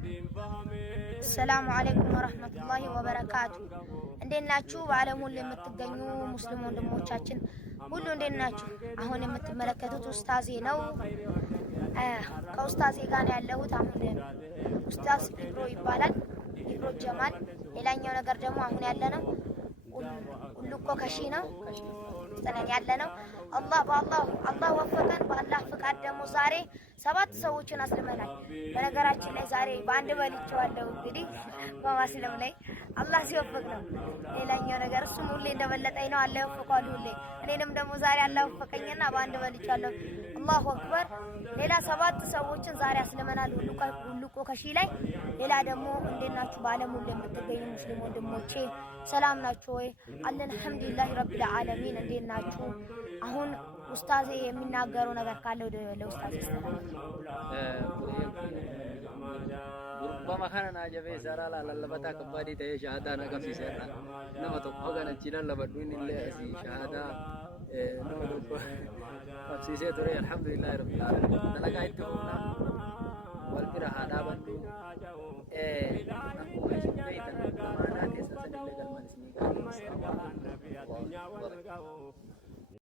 السلام عليكم ورحمة الله وبركاته. عندنا شو على مول متجنوا مسلمون دموعشين كله عندنا شو أهون متملكته أستاذي نو كأستاذي كان يعلو تعملين أستاذ إبرو يبالن إبرو جمال إلى أن ينقر جمع هون يعلنا ولكو كشينا استنى يعلنا الله وفقنا بالله فقد دمو زاري ሰባት ሰዎችን አስልመናል። በነገራችን ላይ ዛሬ በአንድ በልቼዋለሁ። እንግዲህ በማስለም ላይ አላህ ሲወፍቅ ነው። ሌላኛው ነገር እሱ ሁሌ እንደበለጠኝ ነው። አላህ ይወፍቀዋል ሁሌ። እኔንም ደግሞ ዛሬ አላህ ወፈቀኝና በአንድ በልቻለሁ። አላሁ አክበር። ሌላ ሰባት ሰዎችን ዛሬ አስልመናል። ሁሉቆ ከሺ ላይ ሌላ ደግሞ እንዴት ናችሁ? በዓለም ሁሉ የምትገኙ ሙስሊም ወንድሞቼ ሰላም ናችሁ ወይ? አለን አልሐምዱሊላህ ረቢል ዓለሚን። እንዴት ናችሁ? አሁን ኡስታዝ የሚናገረው ነገር ካለ ወደ ለኡስታዝ ይስተላል። ጉርባማ ካና ጀቤ ሰራላ ለለበታ ከባዲ ተየ ሻሃዳ ነቀፍሲሰራ ነመቶ ሆገነ ጂላን ለበዱን ለሲ ሻሃዳ ነመቶ ቀፍሲሰ ቱሬ አልሐምዱሊላህ ረቢል ዓለሚን ተለቃይቱና ወልቢራ ሃዳ በንዱ